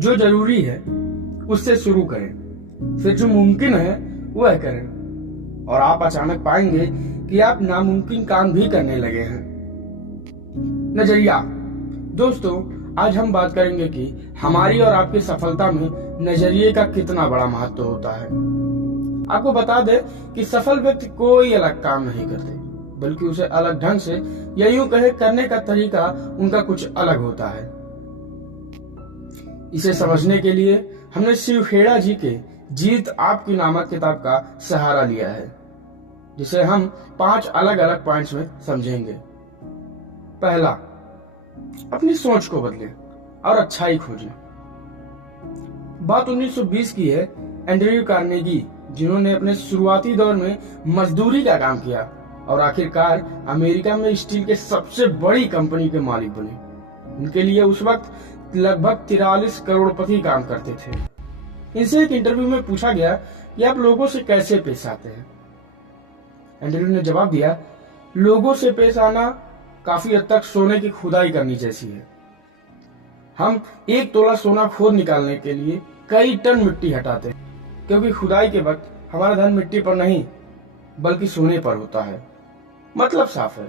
जो जरूरी है उससे शुरू करें, फिर जो मुमकिन है वह करें, और आप अचानक पाएंगे कि आप नामुमकिन काम भी करने लगे हैं। नजरिया। दोस्तों, आज हम बात करेंगे कि हमारी और आपकी सफलता में नजरिए का कितना बड़ा महत्व होता है। आपको बता दें कि सफल व्यक्ति कोई अलग काम नहीं करते, बल्कि उसे अलग ढंग से या यूं कहे करने का तरीका उनका कुछ अलग होता है। इसे समझने के लिए हमने शिव खेड़ा जी के जीत आपकी नामक किताब का सहारा लिया है, जिसे हम 5 अलग अलग पॉइंट्स में समझेंगे। पहला, अपनी सोच को बदलें और अच्छाई खोजें। बात 1920 की है एंड्रयू कार्नेगी, जिन्होंने अपने शुरुआती दौर में मजदूरी का काम किया और आखिरकार अमेरिका में स्टील के सबसे बड़ी कंपनी के मालिक बने। उनके लिए उस वक्त लगभग 43 करोड़पति काम करते थे। इनसे एक इंटरव्यू में पूछा गया कि आप लोगों से कैसे पेश आते हैं। एंड्रयू ने जवाब दिया, लोगों से पेश आना काफी हद तक सोने की खुदाई करनी जैसी है। हम 1 तोला सोना खोद निकालने के लिए कई टन मिट्टी हटाते हैं, क्योंकि खुदाई के वक्त हमारा ध्यान मिट्टी पर नहीं बल्कि सोने पर होता है। मतलब साफ है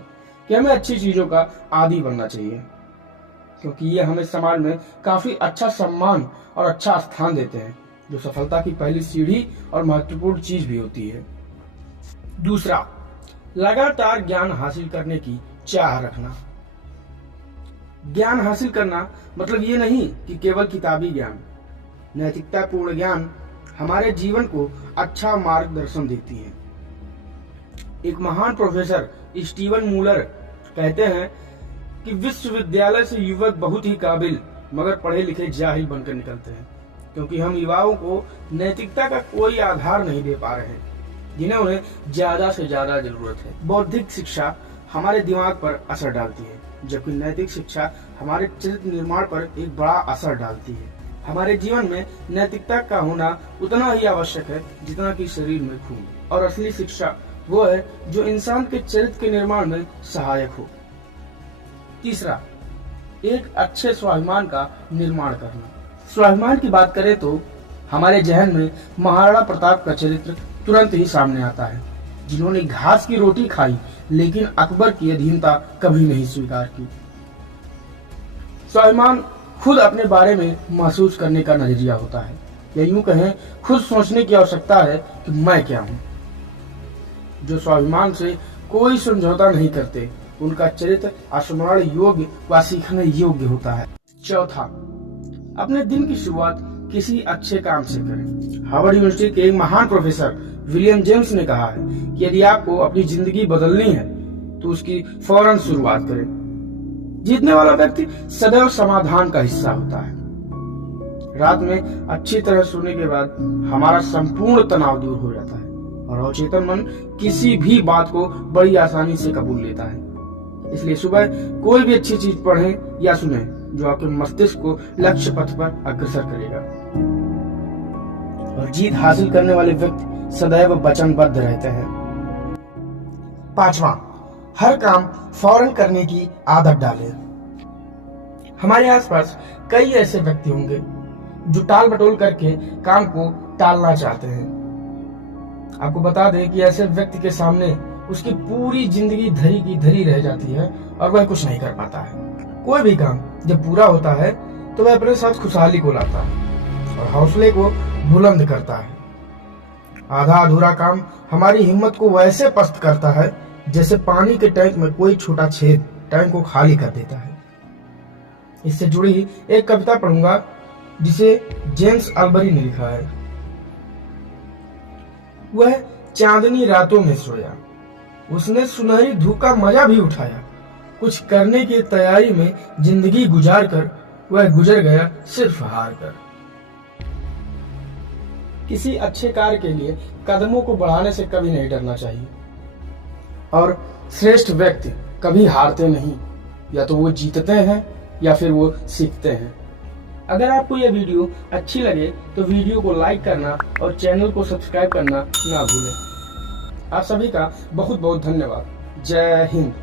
कि हमें अच्छी चीजों का आदी बनना चाहिए, क्योंकि ये हमें समाज में काफी अच्छा सम्मान और अच्छा स्थान देते हैं, जो सफलता की पहली सीढ़ी और महत्वपूर्ण चीज भी होती है। दूसरा, लगातार ज्ञान हासिल करने की चाह रखना। ज्ञान हासिल करना मतलब ये नहीं कि केवल किताबी ज्ञान। नैतिकतापूर्ण ज्ञान हमारे जीवन को अच्छा मार्गदर्शन देती है। एक महान प्रोफेसर स्टीवन मूलर कहते हैं कि विश्वविद्यालय से युवक बहुत ही काबिल मगर पढ़े लिखे जाहिल बनकर निकलते हैं, क्योंकि हम युवाओं को नैतिकता का कोई आधार नहीं दे पा रहे हैं, जिन्हें उन्हें ज्यादा से ज्यादा जरूरत है। बौद्धिक शिक्षा हमारे दिमाग पर असर डालती है, जबकि नैतिक शिक्षा हमारे चरित्र निर्माण पर एक बड़ा असर डालती है। हमारे जीवन में नैतिकता का होना उतना ही आवश्यक है जितना कि शरीर में खून, और असली शिक्षा वो है जो इंसान के चरित्र के निर्माण में सहायक हो। तीसरा, एक अच्छे स्वाभिमान का निर्माण करना। स्वाभिमान की बात करें तो हमारे जहन में महाराणा प्रताप का चरित्र तुरंत ही सामने आता है, जिन्होंने घास की रोटी खाई लेकिन अकबर की अधीनता कभी नहीं स्वीकार की। स्वाभिमान खुद अपने बारे में महसूस करने का नजरिया होता है, या यूं कहें खुद सोचने की आवश्यकता है कि मैं क्या हूं। जो स्वाभिमान से कोई समझौता नहीं करते, उनका चरित्र स्मरण योग्य व सीखने योग्य होता है। चौथा, अपने दिन की शुरुआत किसी अच्छे काम से करें। हार्वर्ड यूनिवर्सिटी के एक महान प्रोफेसर विलियम जेम्स ने कहा है कि यदि आपको अपनी जिंदगी बदलनी है तो उसकी फौरन शुरुआत करें। जीतने वाला व्यक्ति सदैव समाधान का हिस्सा होता है। रात में अच्छी तरह सोने के बाद हमारा संपूर्ण तनाव दूर हो जाता है और अवचेतन मन किसी भी बात को बड़ी आसानी से कबूल लेता है। इसलिए सुबह कोई भी अच्छी चीज पढ़ें या सुनें जो आपके मस्तिष्क को लक्ष्य पथ पर अग्रसर करेगा। और जीत हासिल करने वाले व्यक्ति सदैव वचनबद्ध रहते हैं। पांचवा, हर काम फौरन करने की आदत डालें। हमारे आसपास कई ऐसे व्यक्ति होंगे जो टाल मटोल करके काम को टालना चाहते हैं। आपको बता दें कि ऐसे व्यक्ति के सामने उसकी पूरी जिंदगी धरी की धरी रह जाती है और वह कुछ नहीं कर पाता है। कोई भी काम जब पूरा होता है तो वह अपने साथ खुशहाली को लाता है और हौसले को बुलंद करता है। आधा अधूरा काम हमारी हिम्मत को वैसे पस्त करता है जैसे पानी के टैंक में कोई छोटा छेद टैंक को खाली कर देता है। इससे जुड़ी एक कविता पढ़ूंगा जिसे जेम्स अल्बरी ने लिखा है। वह चांदनी रातों में सोया, उसने सुनहरी धूप का मजा भी उठाया, कुछ करने की तैयारी में जिंदगी गुजार कर वह गुजर गया सिर्फ हार कर। किसी अच्छे कार्य के लिए कदमों को बढ़ाने से कभी नहीं डरना चाहिए। और श्रेष्ठ व्यक्ति कभी हारते नहीं, या तो वो जीतते हैं या फिर वो सीखते हैं। अगर आपको यह वीडियो अच्छी लगे तो वीडियो को लाइक करना और चैनल को सब्सक्राइब करना ना भूलें। आप सभी का बहुत बहुत धन्यवाद। जय हिंद।